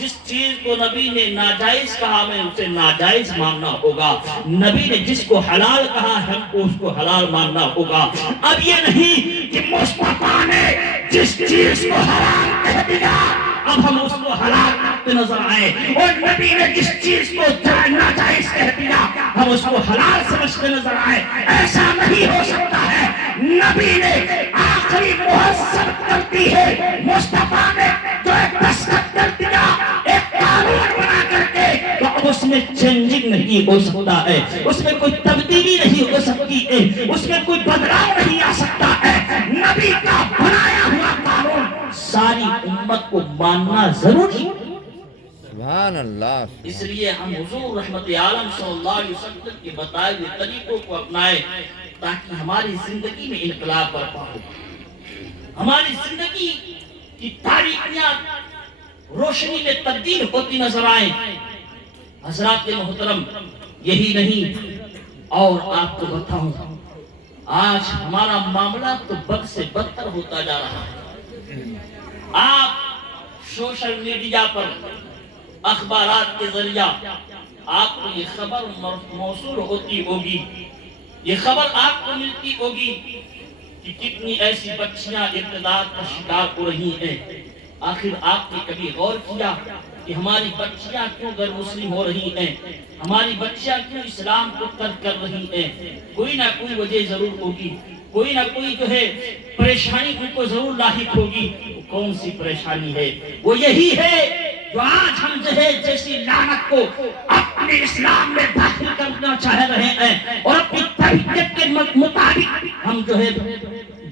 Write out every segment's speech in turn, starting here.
جس چیز کو نبی نے ناجائز کہا ہمیں اسے ناجائز ماننا ہوگا، نبی نے جس کو حلال کہا ہم کو اس کو حلال ماننا ہوگا۔ اب یہ نہیں کہ مصطفیٰ نے جس چیز کو حلال کہہ دیا اب ہم اس کو حلال کرتے نظر آئے، اور نبی نے جس چیز کو ناجائز کہہ دیا ہم اس کو حلال سمجھتے نظر آئے۔ ایسا نہیں ہو سکتا ہے۔ نبی نے آخری مہر ثبت کر دی ہے، مصطفیٰ نے جو ایک دستخط کر دیا ایک قانون بنا کر کے، تو اب اس میں چینجنگ نہیں ہو سکتا ہے، اس میں کوئی تبدیلی نہیں ہو سکتی ہے، اس میں کوئی بدلاؤ نہیں آ سکتا ہے۔ نبی کا بنایا ہوا قانون ساری امت کو ماننا ضروری ہے۔ سبحان اللہ۔ اس لیے ہم حضور رحمت عالم صلی اللہ علیہ وسلم کے بتائے ہوئے طریقوں کو اپنائیں تاکہ ہماری زندگی میں انقلاب برپا ہو، ہماری زندگی کی تاریکیاں روشنی میں تبدیل ہوتی نظر آئیں۔ حضرات محترم، یہی نہیں اور آپ کو بتاؤں، آج ہمارا معاملہ تو بد سے بدتر ہوتا جا رہا ہے۔ آپ سوشل میڈیا پر اخبارات کے ذریعہ آپ کو یہ خبر موصول ہوتی ہوگی، یہ خبر آپ کو ملتی ہوگی کہ کتنی ایسی بچیاں ارتداد کا شکار ہو رہی ہیں۔ آخر آپ نے کبھی غور کیا کہ ہماری بچیاں کیوں غیر مسلم ہو رہی ہیں، ہماری بچیاں کیوں اسلام کو ترک کر رہی ہیں؟ کوئی نہ کوئی وجہ ضرور ہوگی، کوئی نہ کوئی جو ہے پریشانی ان کو ضرور لاحق ہوگی۔ وہ کون سی پریشانی ہے؟ وہ یہی ہے جو آج ہم جو ہے جیسی لعنت کو اپنے اسلام میں داخل کرنا چاہ رہے ہیں اور اپنی تربیت کے مطابق ہم جو ہے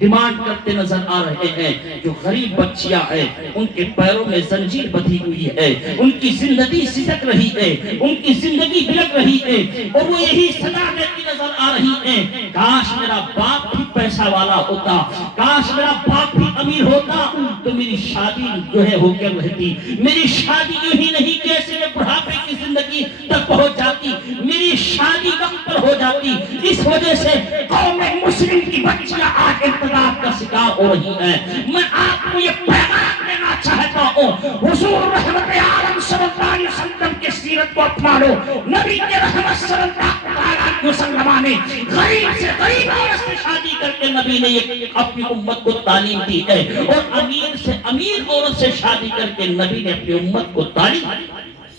ڈیمانڈ کرتے نظر آ رہے ہیں۔ جو غریب بچیاں ہیں ان کے پیروں میں زنجیر بندھی ہوئی ہے، ان کی زندگی سسک رہی ہے، ان کی زندگی بلک رہی ہے، اور وہ یہی صدا دیتی نظر آ رہی ہیں، کاش میرا باپ بھی پیسہ والا ہوتا، کاش میرا باپ بھی امیر ہوتا تو میری شادی جو ہے ہو کر رہتی، میری شادی یوں ہی نہیں کیسے میں بڑھاپے کی زندگی تک پہنچ جاتی، میری شادی وقت پر ہو جاتی۔ اس وجہ سے قوم مسلم کی بچیاں آج ارتداد کا شکار ہو رہی ہیں۔ میں آپ کو یہ پیغام دینا چاہتا ہوں، حضور رحمت عالم صلی اللہ علیہ وسلم کے سیرت کو اپنا لو۔ نبی کے رحمت صلی اللہ علیہ وسلم نے غریب سے غریب عورت سے شادی کر کے نبی نے یہ اپنی امت کو تعلیم دی ہے، اور امیر سے امیر عورت سے شادی کر کے نبی نے اپنی امت کو تعلیم دی۔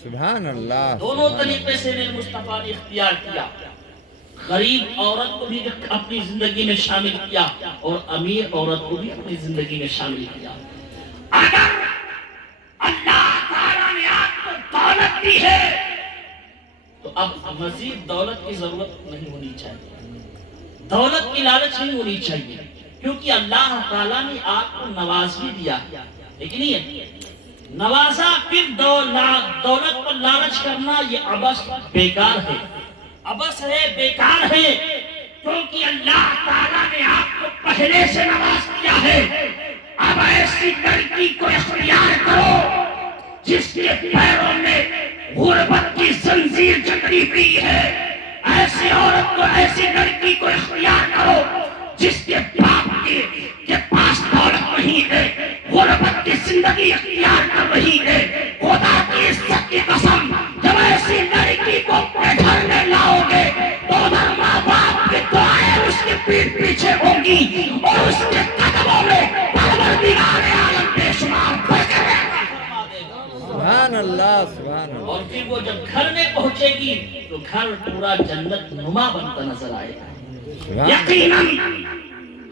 سبحان اللہ۔ دونوں طریقے سے میرے مصطفیٰ نے اختیار کیا، غریب عورت کو بھی اپنی زندگی میں شامل کیا اور امیر عورت کو بھی اپنی زندگی میں شامل کیا۔ اگر اللہ تعالیٰ نے آپ کو دولت دی ہے تو اب مزید دولت کی ضرورت نہیں ہونی چاہیے، دولت کی لالچ نہیں ہونی چاہیے، کیونکہ اللہ تعالیٰ نے آپ کو نواز بھی دیا، لیکن یہ نوازا پھر دولت پر لالچ کرنا یہ عبث بیکار ہے، عبث ہے، بیکار ہے، کیونکہ اللہ تعالیٰ نے آپ کو پہلے سے نواز دیا ہے۔ اب ایسی لڑکی کو اختیار کرو جس کے پیروں میں غربت کی زنجیر جکڑی ہوئی ہے، ایسی عورت کو، ایسی لڑکی کو اختیار کرو جس کے باپ کے پاس دولت نہیں ہے، غربت کی زندگی اختیار کر رہی ہے۔ خدا کی عزت کی قسم، جب ایسی لڑکی کو اپنے گھر میں لاؤ گے تو ادھر ماں باپ کی دعائیں اس کے پیٹ پیچھے ہوں گی اور اس کے قدموں میں پروردگار عالم بے شمار برکتیں فرما دے گا۔ سبحان اللہ، سبحان اللہ۔ اور پھر وہ جب گھر میں پہنچے گی تو گھر پورا جنت نما بنتا نظر آئے گا۔ یقیناً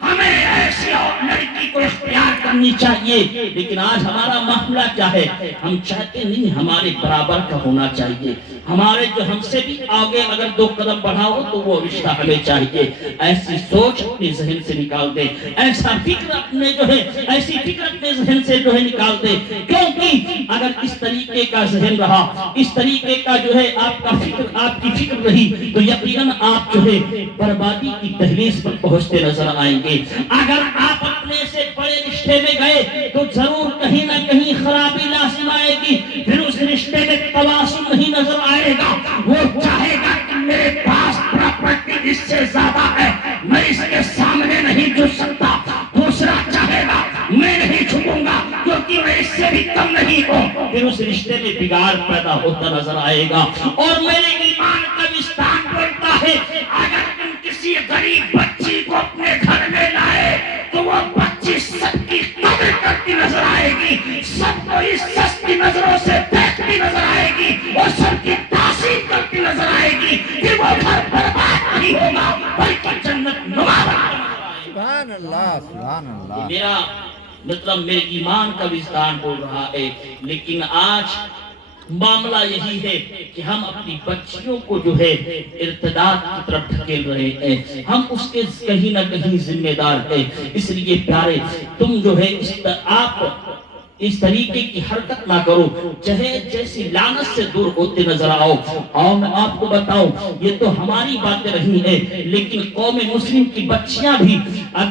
ہمیں ایسی لڑکی کو اختیار کرنی چاہیے، لیکن آج ہمارا معاملہ کیا ہے؟ ہم چاہتے نہیں ہمارے برابر کا ہونا چاہیے، ہمارے جو ہم سے بھی آگے اگر دو قدم بڑھاؤ تو وہ رشتہ ہمیں چاہیے۔ ایسی سوچ اپنے ذہن سے نکال دے، ایسا فکر اپنے جو ہے، ایسی فکر اپنے ذہن سے جو ہے نکال دے، کیونکہ اگر اس طریقے کا ذہن رہا، اس طریقے کا جو ہے آپ کا فکر، آپ کی فکر رہی تو یقیناً آپ جو ہے بربادی کی دہلیز پر پہنچتے نظر آئیں گے۔ اگر آپ اپنے سے بڑے رشتے میں گئے تو ضرور کہیں نہ کہیں خرابی لازم آئے گی، پھر اس رشتے میں توازن نہیں نظر آئے گا۔ وہ چاہے گا کہ میرے پاس پراپرٹی اس سے زیادہ ہے، میں اس کے سامنے نہیں جھک سکتا۔ دوسرا چاہے گا میں نہیں جھکوں گا کیونکہ میں اس سے بھی بھی کم نہیں ہو پھر اس رشتے میں بگاڑ پیدا ہوتا نظر آئے گا. اور میرے ایمان کا وستار بولتا ہے اگر تم کسی غریب بچی کو اپنے گھر میں لائے تو وہ بچی سب کی قدر کرتی نظر آئے گی, سب کو عزت کی نظروں سے دیکھتی نظر آئے گی اور سب کی تعظیم کرتی نظر آئے گی کہ وہ گھر برباد نہیں ہوگا بلکہ جنت نما ہوگا. سبحان اللہ سبحان اللہ. میرا مطلب میرے ایمان کا وجدان بول رہا ہے. لیکن آج معاملہ یہی ہے کہ ہم اپنی بچیوں کو جو ہے ارتداد کی طرف دھکیل رہے ہیں, ہم اس کے کہیں نہ کہیں ذمہ دار ہیں. اس لیے پیارے تم جو ہے آپ اس طریقے کی حرکت نہ کرو, چاہے جیسی لعنت سے دور ہوتے نظر آؤ. اور میں آپ کو بتاؤں یہ تو ہماری باتیں رہی ہیں لیکن قوم مسلم کی بچیاں بھی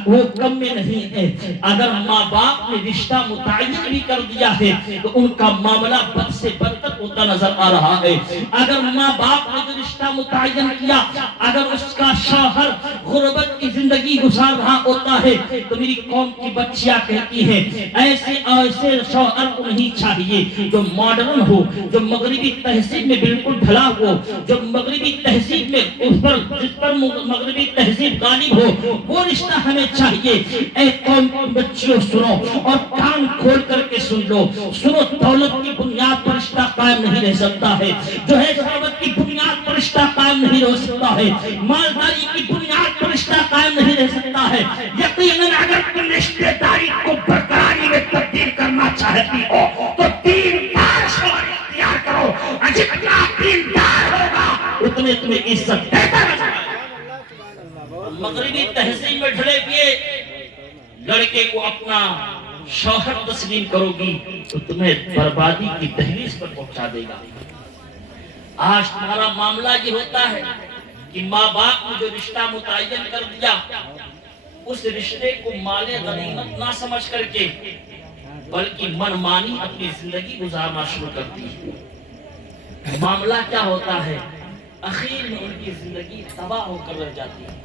وہ کم میں نہیں ہیں. اگر ماں باپ نے رشتہ متعین بھی کر دیا ہے تو ان کا معاملہ بد سے بدتر ہوتا نظر آ رہا ہے. اگر ماں باپ نے جو رشتہ متعین کیا اگر اس کا شوہر غربت کی زندگی گزار رہا ہوتا ہے تو میری قوم کی بچیاں کہتی ہیں ایسے شوہر کو نہیں چاہیے جو ماڈرن ہو, جو مغربی تہذیب میں بالکل ڈھلا ہو, جو مغربی تہذیب میں جس پر مغربی تہذیب غالب ہو وہ رشتہ ہمیں چاہیے. اے قوم کی بچیوں سنو اور کان کھول کر کے سن لو, سنو دولت کی بنیاد پر رشتہ قائم نہیں رہ سکتا ہے, جو ہے ثروت کی بنیاد پر رشتہ قائم نہیں رہ سکتا ہے, مالداری کی بنیاد پر رشتہ قائم نہیں رہ سکتا ہے. یقیناً اگر تم رشتے داری کو برقراری میں تبدیل کرنا چاہتی ہو تو دیندار شوہر اختیار کرو, جتنا دیندار ہوگا اتنے تمہیں عزت دیتا نظر آئے. مغربی تہذیب میں ڈھلے ہوئے لڑکے کو اپنا شوہر تسلیم کرو گی تو تمہیں بربادی کی دہلیز پر پہنچا دے گا. آج تمہارا معاملہ یہ ہوتا ہے کہ ماں باپ نے جو رشتہ متعین کر دیا اس رشتے کو مال غنیمت نہ سمجھ کر کے بلکہ منمانی اپنی زندگی گزارنا شروع کرتی ہے. معاملہ کیا ہوتا ہے اخیر میں ان کی زندگی تباہ ہو کر رہ جاتی ہے.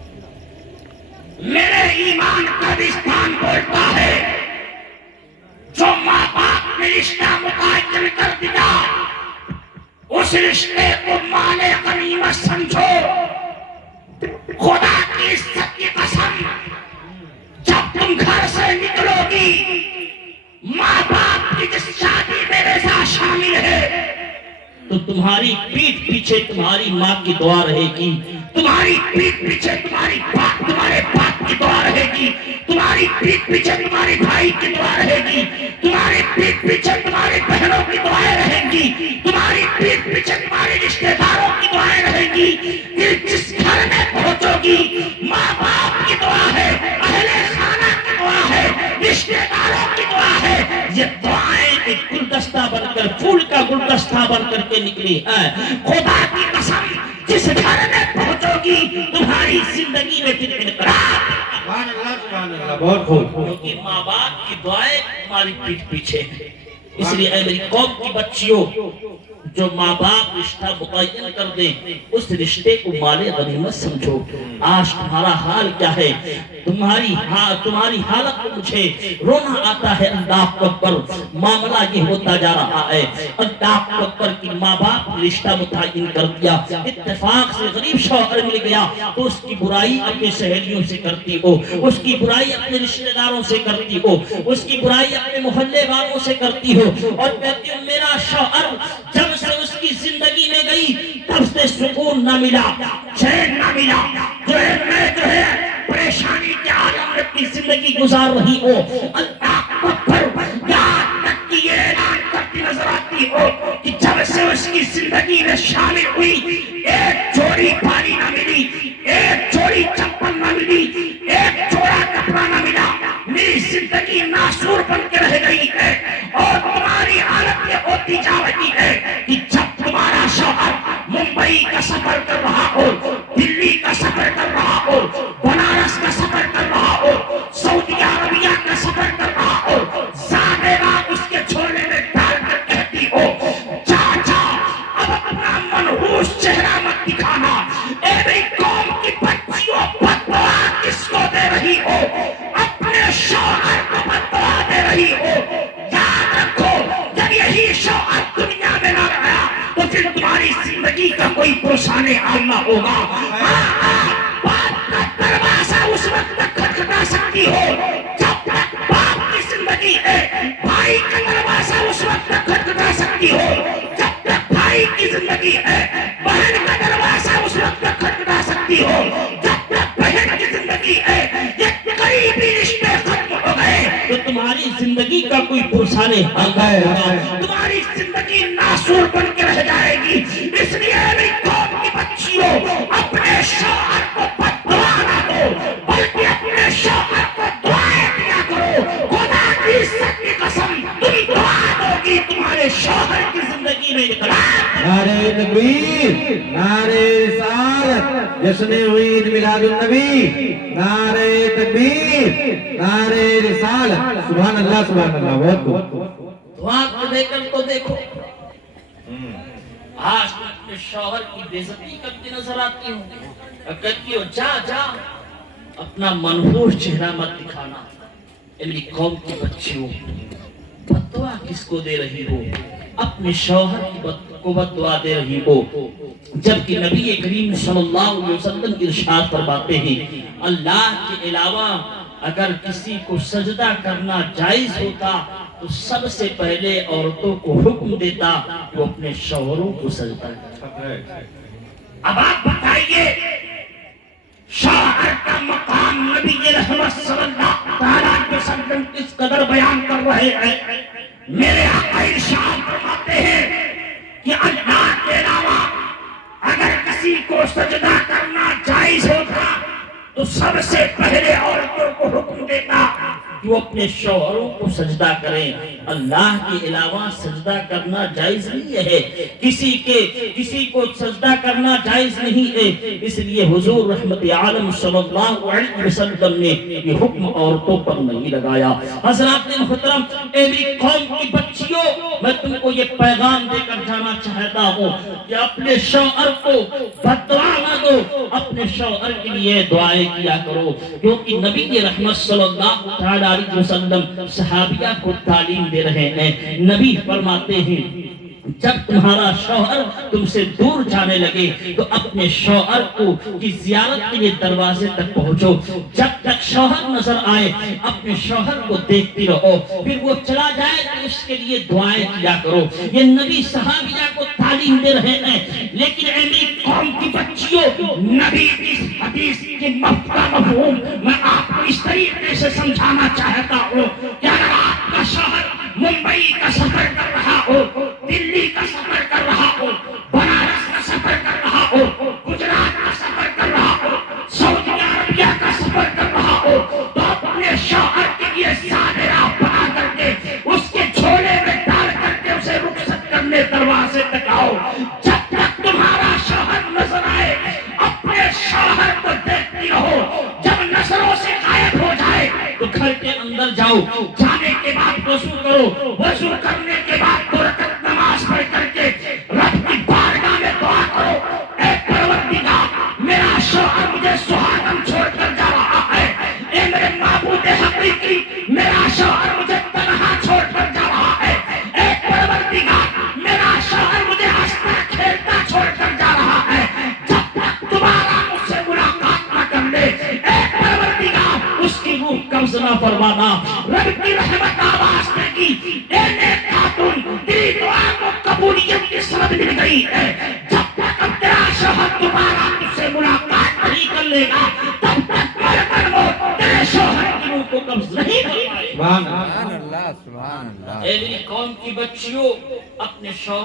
میرے ایمان کا وجدان بولتا ہے جو ماں باپ نے رشتہ متعین کر دیا اس رشتے کو مال غنیمت سمجھو. خدا کی عزت کی قسم جب تم گھر سے نکلو گی ماں باپ کی جس شادی میں رضا شامل ہے تو تمہاری پیٹھ پیچھے تمہاری ماں کی دعا رہے گی, تمہاری پیٹھ پیچھے تمہارے باپ کی دعا رہے گی, تمہاری پیٹھ پیچھے تمہارے بھائی کی دعا رہے گی, تمہاری پیٹھ پیچھے تمہاری بہنوں کی دعائیں رہیں گی, تمہاری پیٹھ پیچھے تمہارے رشتہ داروں کی دعائیں رہیں گی. کہ جس گھر میں پہنچو گی ماں باپ کی دعا ہے, اہل خانہ کی دعا ہے, رشتہ داروں کی دعا ہے. یہ دعائیں ایک گلدستہ بن کر پھول کا گلدستہ بن کر کے نکلی ہے. خدا کی قسم جس گھر میں پہنچو گی تمہاری زندگی میں پھر انقلاب. سبحان اللہ سبحان اللہ. بہت خوب. کیونکہ ماں باپ کی دعائیں تمہاری پیٹھ پیچھے ہیں. اس لیے اے میری قوم کی بچیوں جو ماں باپ رشتہ متعین کر دیں اس رشتے کو مال غنیمت سمجھو. آج تمہارا حال کیا ہے, تمہاری حالت کو مجھے رونا آتا ہے. اللہ اکبر, معاملہ یہ ہوتا جا رہا ہے. اللہ اکبر کی ماں باپ نے رشتہ متعین کر دیا, اتفاق سے غریب شوہر مل گیا تو اس کی برائی اپنی سہیلیوں سے کرتی ہو, اس کی برائی اپنے رشتہ داروں سے کرتی ہو, اس کی برائی اپنے محلے والوں سے کرتی ہو اور کہتی ہو میرا شوہر جب سے اس کی زندگی میں گئی تب سے سکون نہ ملا, چین نہ ملا, جو ہے پریشانی کے عالم میں اپنی زندگی گزار رہی ہو. اللہ اکبر, یہاں تک کہ یہ اعلان کرتی نظر آتی ہو کہ جب سے اس کی زندگی میں شامل ہوئی ایک جوڑی پانی نہ ملی, ایک جوڑی چپل نہ ملی, ایک جوڑا کپڑا نہ ملا, میری زندگی ناسور بن کے رہ گئی ہے. اور تمہاری حالت یہ ہوتی جا رہی ہے کہ جب تمہارا شوہر ممبئی کا سفر کر رہا ہو, دلی کا سفر کر رہا ہو, بنارس کا سفر کر رہا ہو, سعودی عربیہ کا سفر کر رہا ہو, ظاہرہ اس کے جھولے میں ڈال کر کہتی ہو جا جا اب اپنا منحوس چہرہ مت دکھانا. اے میری قوم کی بچیوں بد دعا کس کو دے رہی ہو, اپنے شوہر کو بد دعا دے رہی ہو. یاد رکھو زندگی کا کوئی پرسان حال نہ ہوگا. باپ کا دروازہ اس وقت تک کھٹکھٹا سکتی ہو جب تک باپ کی زندگی ہے. بھائی کا دروازہ اس وقت تک کھٹکھٹا سکتی ہو جب تک بھائی کی زندگی ہے. بہن کا دروازہ اس وقت تک کھٹکھٹا سکتی ہو جب تک بہن کی زندگی ہے. یہ قریبی رشتے ختم ہو گئے تو تمہاری زندگی کا کوئی پرسان حال نہ ہوگا. تمہاری زندگی ناسور بن کے رہ جائے گی. اس لیے میری قوم کی بچیوں اپنے شوہر کو بد دعا نہ دو بلکہ اپنے شوہر کو دعائیں دیا کرو. خدا کی عزت کی قسم تم دعا دو گی تمہارے شوہر کی زندگی میں انقلاب. نعرہ تکبیر، نعرہ رسالت، جشن عید میلاد النبی، نعرہ تکبیر، نعرہ رسالت. سبحان اللہ سبحان اللہ. بہت بہت دعا کو دے کر تو دیکھو. آج تم اپنے شوہر کی بے عزتی کرتی نظر آتی ہوں. کہتی ہو جا جا اپنا منحوس چہرہ مت دکھانا. اے میری قوم کی بچیوں بد دعا کس کو دے رہی ہو؟ اپنے شوہر کو بد دعا دے رہی ہو. جبکہ نبی کریم صلی اللہ علیہ وسلم ارشاد فرماتے ہیں اللہ کے علاوہ اگر کسی کو سجدہ کرنا جائز ہوتا تو سب سے پہلے عورتوں کو حکم دیتا کہ وہ اپنے شوہروں کو سجدہ کریں. اب آپ بتائیے شوہر کا مقام نبی رحمت صلی اللہ علیہ وسلم کس قدر بیان کر رہے ہیں. میرے آقا ارشاد فرماتے ہیں کہ اللہ کے علاوہ اگر کسی کو سجدہ کرنا جائز ہوتا تو سب سے پہلے عورتوں کو حکم دیتا کہ وہ اپنے شوہروں کو سجدہ کریں. اللہ کے علاوہ سجدہ کرنا جائز نہیں ہے. کسی کو سجدہ کرنا جائز نہیں ہے. اس لیے حضور رحمت عالم صلی اللہ علیہ وسلم نے یہ حکم عورتوں پر نہیں لگایا. حضرات محترم، اے میری قوم کی بچیوں، میں تم کو یہ پیغام دے کر جانا چاہتا ہوں کہ اپنے شوہر کو بد دعا نہ دو، اپنے شوہر کے لیے دعائیں کیا کرو. کیونکہ نبی رحمت صلی اللہ علیہ وسلم صحابیہ کو تعلیم دے رہے ہیں. نبی فرماتے ہیں جب تمہارا شوہر تم سے دور جانے لگے تو اپنے شوہر کی زیارت کے لیے دروازے تک پہنچو. جب تک شوہر نظر آئے اپنے شوہر کو دیکھتی رہو. پھر وہ چلا جائے تو اس کے لیے دعائیں کیا کرو. یہ نبی صحابیہ کو تعلیم دے رہے ہیں. لیکن اے میری قوم کی بچیوں، نبی کی حدیث کی مفہوم میں آپ کو اس طریقے سے سمجھانا چاہتا ہوں کہ اگر آپ کا شوہر ممبئی کا سفر کر رہا ہو، دلی کا سفر کر رہا ہو، بنارس کا سفر کر رہا ہو، گجرات کا سفر کر رہا ہو، سعودی عربیہ کا سفر کر رہا ہو، تو اپنے شوہر کے لیے سادے راہ بنا کر کے اس کے جھولے میں ڈال کر کے اسے رخصت کرنے دروازے تک آؤ. جب تک تمہارا شوہر نظر آئے اپنے شوہر کو دیکھتی رہو. جب نظروں سے غائب ہو جائے تو گھر کے اندر جاؤ. جانے کے بعد وضو کرو. وضو کرنے کے بعد 2 رکعت نماز پڑھ کر کے رب کی بارگاہ میں دعا کرو. اے پروردگار، میرا شوہر مجھے سہاگن چھوڑ کر جا رہا ہے. اے میرے معبود حقیقی، میرا شوہر مجھے تنہا چھوڑ کر جا رہا ہے. اے پروردگار، میرا شوہر مجھے ہنستا کھیلتا چھوڑ کر جا رہا ہے. جب تک دوبارہ مجھ سے ملاقات نہ کر لے، اے پروردگار اس کی روح قبض نہ فرمانا. رب کی رحمت آواز دے گی، اے نیک خاتون، تیری دعا کو قبولیت کی سند مل گئی ہے. جب تک اب تیرا شوہر دوبارہ تجھ سے ملاقات نہیں کر لے گا تب تک مر کر وہ تیرے شوہر کی روح کو قبض نہیں فرمائے. سبحان اللہ سبحان اللہ. اے میری قوم کی بچیوں، اپنے شوہر